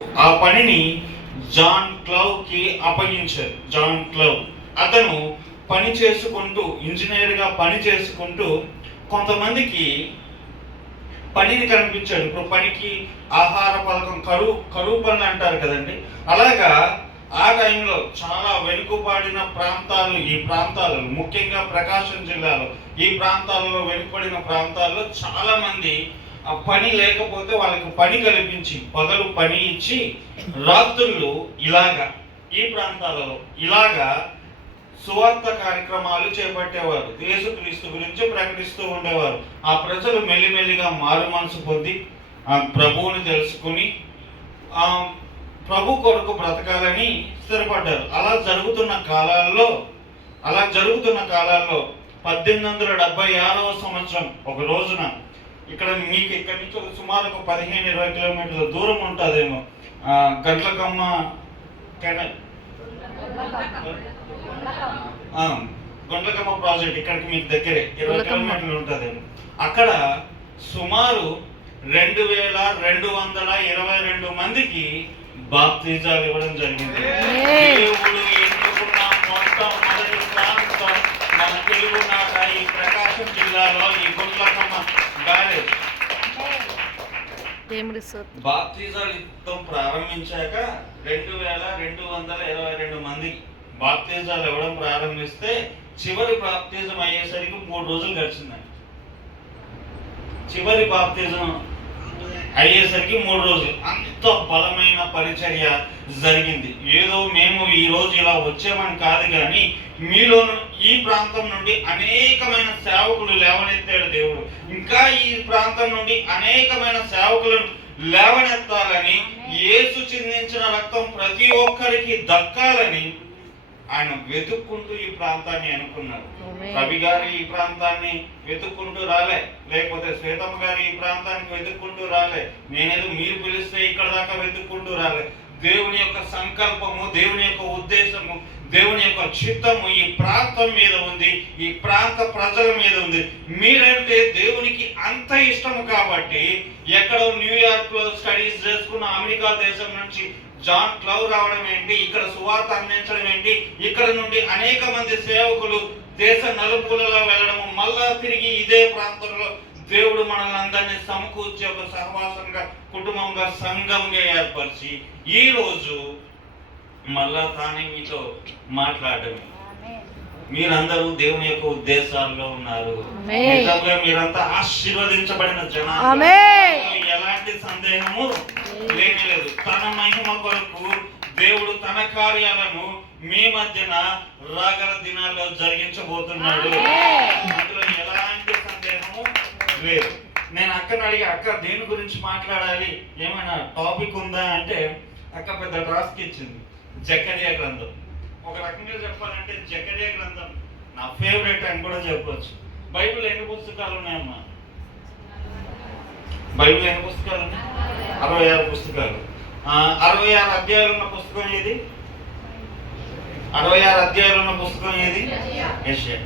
ఆ పనిని జాన్ క్లౌకి అప్పగించారు. జాన్ క్లౌ అతను పని చేసుకుంటూ, ఇంజనీర్గా పని చేసుకుంటూ కొంతమందికి పనిని కనిపించాడు. ఇప్పుడు పనికి ఆహార పథకం, కరువు పనులు అంటారు కదండి, అలాగా ఆ టైంలో చాలా వెనుకబడిన ప్రాంతాలు, ఈ ప్రాంతాలు ముఖ్యంగా ప్రకాశం జిల్లాలో ఈ ప్రాంతాలలో వెనుకబడిన ప్రాంతాల్లో చాలా మంది ఆ పని లేకపోతే వాళ్ళకి పని కల్పించి, పగలు పని ఇచ్చి రాత్రులు ఇలాగా ఈ ప్రాంతాలలో ఇలాగా సువార్త కార్యక్రమాలు చేపట్టేవారు. యేసుక్రీస్తు గురించి ప్రకటిస్తూ ఉండేవారు. ఆ ప్రజలు మెల్లిమెల్లిగా మారు మనసు పొంది ఆ ప్రభువుని తెలుసుకుని ప్రభు కొరకు బ్రతకాలని స్థిరపడ్డారు. అలా జరుగుతున్న కాలాల్లో 1876వ సంవత్సరం ఒక రోజున మీకు ఇక్కడి నుంచి ఒక సుమారు 15-20 కిలోమీటర్ల దూరం ఉంటుందేమో, గంట్లకమ్మ గుండ్లకమ్మ ప్రాజెక్ట్ ఇక్కడికి మీకు దగ్గరే 20 కిలోమీటర్లు ఉంటుందేమో. అక్కడ సుమారు 2222 మందికి బాప్తిజాలు ఇవ్వడం జరిగింది. దేవుడు ఎన్నుకున్న మొట్టమొదటి ప్రాంతం మన తెలుగునాట ఈ ప్రకాశం జిల్లాలో ఈ గుండ్లకమ్మ గాలి. బాప్తిజాలు యుద్ధం ప్రారంభించాక 2222 మంది బాప్తిజాలు ఇవ్వడం ప్రారంభిస్తే చివరి బాప్తిజం అయ్యేసరికి 3 రోజులు గడిచిందండి. చివరి బాప్తిజం అయ్యేసరికి 3 రోజులు. అంత బలమైన పరిచర్య జరిగింది. ఏదో మేము ఈ రోజు ఇలా వచ్చామని కాదు, కానీ మీలో ఈ ప్రాంతం నుండి అనేకమైన సేవకులు లేవనెత్తాడు దేవుడు. ఇంకా ఈ ప్రాంతం నుండి అనేకమైన సేవకులను లేవనెత్తాలని, యేసు చిందించిన రక్తం ప్రతి ఒక్కరికి దక్కాలని ఆయన వెతుక్కుంటూ ఈ ప్రాంతాన్ని అనుకున్నారు. రవి గారు ఈ ప్రాంతాన్ని వెతుక్కుంటూ రాలే, లేకపోతే శ్వేతమ్మ గారు ఈ ప్రాంతానికి వెతుక్కుంటూ రాలే, నేనేదో మీరు పిలిస్తే ఇక్కడ దాకా వెతుక్కుంటూ రాలే. దేవుని యొక్క సంకల్పము, దేవుని యొక్క ఉద్దేశము, దేవుని యొక్క చిత్తము ఈ ప్రాంతం మీద ఉంది, ఈ ప్రాంత ప్రజల మీద ఉంది. మీరంటే దేవునికి అంత ఇష్టము కాబట్టి ఎక్కడో న్యూయార్క్ లో స్టడీస్ చేసుకున్న అమెరికా దేశం నుంచి జాన్ క్లౌ రావడం ఏంటి, ఇక్కడ సువార్త అందించడం ఏంటి, ఇక్కడ నుండి అనేక మంది సేవకులు దేశ నలుమూలలో వెళ్ళడము, మళ్ళా తిరిగి ఇదే ప్రాంతంలో దేవుడు మనల్ని అందరినీ సమకూర్చి ఒక సహవాసంగా, కుటుంబంగా, సంఘంగా ఏర్పరిచి ఈ రోజు మళ్ళా తానే మీతో మాట్లాడటమే. మీరందరూ దేవుని యొక్క ఉద్దేశాల్లో ఉన్నారు. నిజంగా మీరంతా ఆశీర్వదించబడిన జనాలు, ఎలాంటి సందేహము లేదు. తన మహిమ కొరకు దేవుడు తన కార్యాలను మీ మధ్యన రాగల దినాల్లో జరిగించబోతున్నాడు. అందులో ఎలాంటి సందేహము లేదు. నేను అక్కని అడిగి, అక్క దేని గురించి మాట్లాడాలి, ఏమైనా టాపిక్ ఉందా అంటే అక్క పెద్ద టాస్క్ ఇచ్చింది. జకరియా గ్రంథం. ఒక రకంగా చెప్పాలంటే జకరియా గ్రంథం నా ఫేవరెట్ అని కూడా చెప్పవచ్చు. బైబిల్ ఎన్ని పుస్తకాలు ఉన్నాయమ్మా? బైబిల్ ఎన్ని పుస్తకాలు ఉన్నాయి? 66 పుస్తకాలు. 66 అధ్యాయాలు ఉన్న పుస్తకం ఏది? 66 అధ్యాయాలు ఉన్న పుస్తకం ఏది? యెషయా.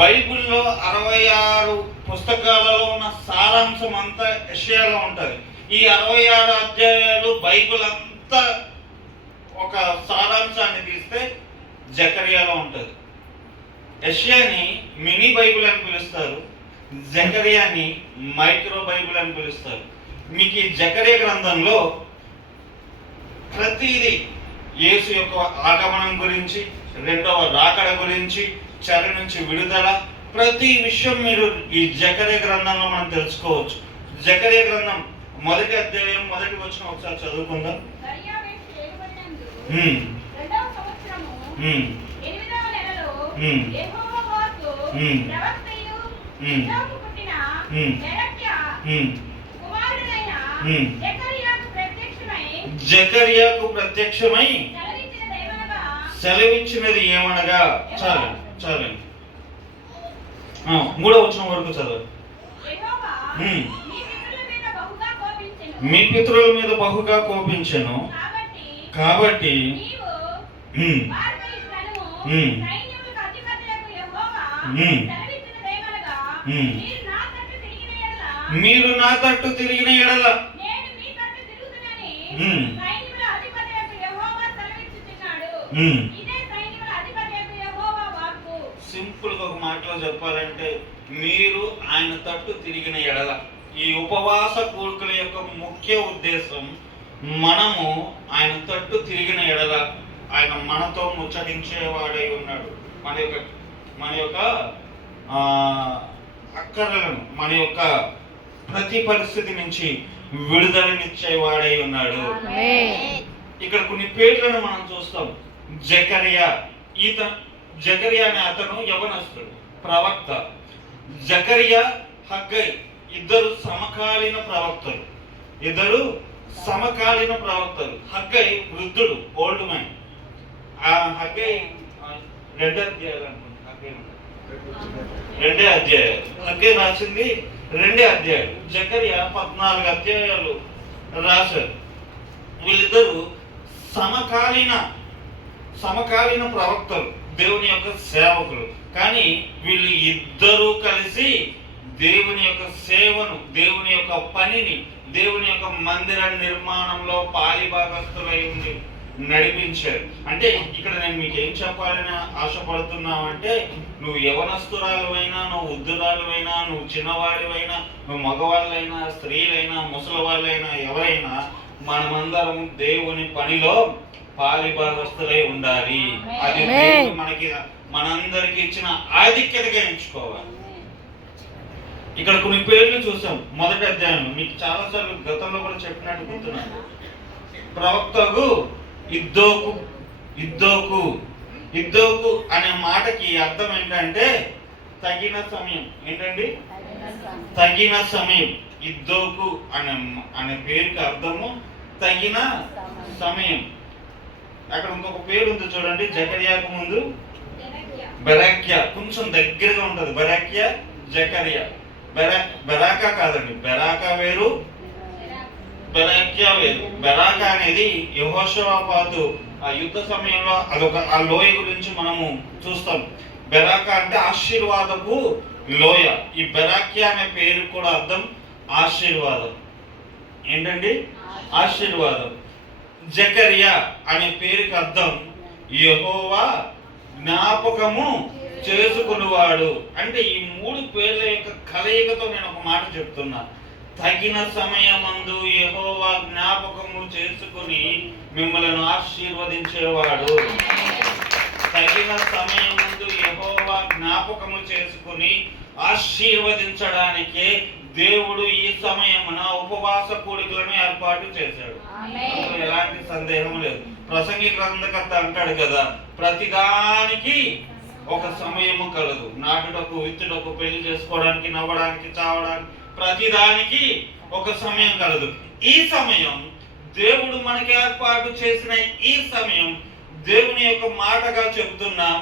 బైబిల్లో 66 పుస్తకాలలో ఉన్న సారాంశం అంతా యెషయాలో ఉంటుంది. ఈ 66 అధ్యాయాలు బైబిల్ అంతా ఒక సారాంశాన్ని తీస్తే జకరియాలో ఉంటుంది. యెషయాని మినీ బైబిల్ అని పిలుస్తారు, జకరియాని మైక్రో బైబిల్ అని పిలుస్తారు. మీకు ఈ జకరియా గ్రంథంలో ప్రతిదీ యేసు యొక్క ఆగమనం గురించి, రెండవ రాకడ గురించి, చెర నుంచి విడుదల, ప్రతి విషయం మీరు ఈ జకరియా గ్రంథంలో మనం తెలుసుకోవచ్చు. జకరియా గ్రంథం 1వ అధ్యాయం 1వ వచనం ఒకసారి చదువుకుందాం. జకరియాకు ప్రత్యక్షమై సెలవిచ్చినది ఏమనగా, చాలు 3వ వచనం వరకు చదవండి. మీ పితరుల మీద బహుగా కోపించెను కాబట్టి మీరు నా తట్టు తిరిగిన ఎడల సైన్యముల అధిపతియగు యెహోవా సెలవిచ్చుచున్నాడు. ఇదే సైన్యముల అధిపతియగు యెహోవా వాక్కు. సింపుల్ గా ఒక మాటలో చెప్పాలంటే, మీరు ఆయన తట్టు తిరిగిన ఎడల, ఈ ఉపవాస కూడుకుల యొక్క ముఖ్య ఉద్దేశం, మనము ఆయన తట్టు తిరిగిన ఎడల ఆయన మనతో ముచ్చటించేవాడై ఉన్నాడు. మన యొక్క అక్కర్లను, మన యొక్క ప్రతి పరిస్థితి నుంచి విడుదలనిచ్చేవాడై ఉన్నాడు. ఇక్కడ కొన్ని పేర్లను మనం చూస్తాం. జకరియా అనే అతను యవనస్తుడు, ప్రవక్త. జకరియా, హగ్గై ఇద్దరు సమకాలీన ప్రవక్తలు. హగ్గై వృద్ధుడు, ఓల్డ్ మ్యాన్. హగ్గై 2 అధ్యాయాలు అనుకుంటా. 2 అధ్యాయాలు హగ్గై రాసింది 2 అధ్యాయాలు. జకరియా 14 అధ్యాయాలు రాశారు. వీళ్ళిద్దరు సమకాలీన ప్రవక్తలు, దేవుని యొక్క సేవకులు. కానీ వీళ్ళు ఇద్దరూ కలిసి దేవుని యొక్క సేవను, దేవుని యొక్క పనిని, దేవుని యొక్క మందిర నిర్మాణంలో పాలిభాగస్తులై ఉండి నడిపించారు. అంటే ఇక్కడ నేను మీకు ఏం చెప్పాలని ఆశపడుతున్నామంటే, నువ్వు యవనస్తురాలువైనా, నువ్వు వృద్ధురాలువైనా, నువ్వు చిన్నవాడివైనా, నువ్వు మగవాళ్ళైనా, స్త్రీలైనా, ముసలివాళ్ళైనా, ఎవరైనా మనమందరం దేవుని పనిలో పాలిభాగస్తులై ఉండాలి. అది దేవుడు మనందరికి ఇచ్చిన ఆధిక్యతగా ఎంచుకోవాలి. ఇక్కడ కొన్ని పేర్లు చూసాం. మొదటి అధ్యాయం మీకు చాలాసార్లు గతంలో కూడా చెప్పినట్టు గుర్తున్నాను. ప్రవక్తకు ఇద్దోకు అనే మాటకి అర్థం ఏంటంటే తగిన సమయం. ఏంటండి? తగిన సమయం. ఇద్దోకు అనే పేరుకి అర్థము తగిన సమయం. అక్కడ ఇంకొక పేరు ఉంది చూడండి, జకరియాకు ముందు బెరాక్యా, కొంచెం దగ్గరగా ఉంటది. బెరాక్యా, జకరియా. బెరాకా కాదండి, బెరాకా వేరు, బెరాక్యా వేరు. బెరాకా అనేది యెహోషాపాతు ఆ యుద్ధ సమయంలో ఆ లోయ గురించి మనము చూస్తాం. బెరాకా అంటే ఆశీర్వాదపు లోయ. ఈ బెరాక్యా అనే పేరు కూడా అర్థం ఆశీర్వాదం. ఏంటండి? ఆశీర్వాదం. జకరియా అనే పేరుకి అర్థం యెహోవా జ్ఞాపకము చేసుకునేవాడు. అంటే ఈ 3 పేర్ల యొక్క కలయికతో నేను ఒక మాట చెప్తున్నా. తగిన సమయమందు యెహోవా జ్ఞాపకము చేసుకుని మిమ్మల్ని ఆశీర్వదించేవాడు. తగిన సమయమందు యెహోవా జ్ఞాపకము చేసుకుని ఆశీర్వదించడానికే దేవుడు ఈ సమయమున ఉపవాస కూడికలను ఏర్పాటు చేశాడు. ఎలాంటి సందేహం లేదు. ప్రసంగి గ్రంథకర్త అంటాడు కదా, ప్రతిదానికి ఒక సమయము కలదు. నాటుటకు, విత్తుటకు, పెళ్లి చేసుకోవడానికి, నవ్వడానికి, చావడానికి, ప్రతిదానికి ఒక సమయం కలదు. ఈ సమయం దేవుడు మనకి ఏర్పాటు చేసిన ఈ సమయం దేవుని యొక్క మాటగా చెబుతున్నాం.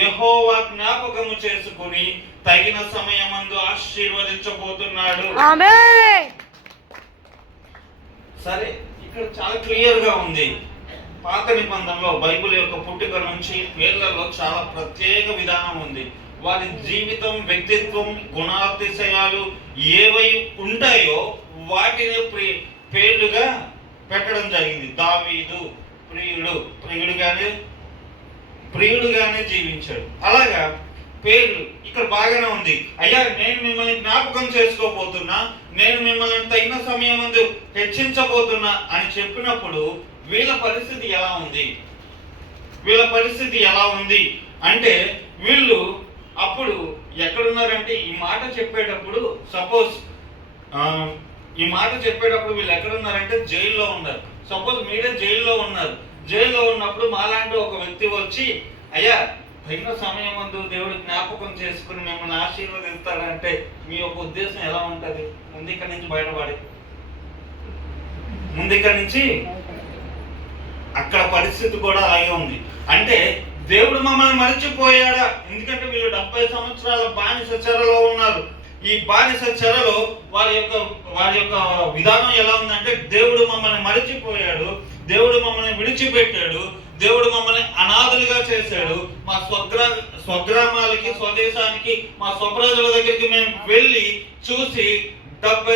యెహోవా జ్ఞాపకము చేసుకుని తగిన సమయమందు ఆశీర్వదించబోతున్నాడు. సరే, ఇక్కడ చాలా క్లియర్ గా ఉంది. పాత నిబంధనలో బైబిల్ యొక్క పుట్టుక నుంచి పేర్లలో చాలా ప్రత్యేక విధానం ఉంది. వారి జీవితం, వ్యక్తిత్వం, గుణాతిశయాలు ఏవై ఉంటాయో వాటిని పేర్లుగా పెట్టడం జరిగింది. దావీదు ప్రియుడుగానే జీవించాడు. అలాగా పేర్లు ఇక్కడ బాగానే ఉంది. అయ్యా, నేను మిమ్మల్ని జ్ఞాపకం చేసుకోబోతున్నా, నేను మిమ్మల్ని తగిన సమయం ముందు హెచ్చించబోతున్నా అని చెప్పినప్పుడు వీళ్ళ పరిస్థితి ఎలా ఉంది అంటే, వీళ్ళు అప్పుడు ఎక్కడున్నారంటే, ఈ మాట చెప్పేటప్పుడు వీళ్ళు ఎక్కడున్నారంటే జైల్లో ఉన్నారు. సపోజ్ మీరే జైల్లో ఉన్నారు. జైల్లో ఉన్నప్పుడు మాలాంటి ఒక వ్యక్తి వచ్చి, అయ్యా తగిన సమయం ముందు దేవుడు జ్ఞాపకం చేసుకుని మిమ్మల్ని ఆశీర్వదిస్తాడంటే మీ యొక్క ఉద్దేశం ఎలా ఉంటుంది? ముందు ఇక్కడి నుంచి అక్కడ పరిస్థితి కూడా అలాగే ఉంది. అంటే దేవుడు మమ్మల్ని మరిచిపోయాడా? ఎందుకంటే వీళ్ళు 70 సంవత్సరాల బానిస చెరలో ఉన్నారు. ఈ బానిస చెరలో వారి యొక్క విధానం ఎలా ఉందంటే, దేవుడు మమ్మల్ని మరిచిపోయాడు, దేవుడు మమ్మల్ని విడిచిపెట్టాడు, దేవుడు మమ్మల్ని అనాథులుగా చేశాడు. మా స్వగ్రామాలకి, స్వదేశానికి, మా స్వప్రజల దగ్గరికి మేము వెళ్ళి చూసి 70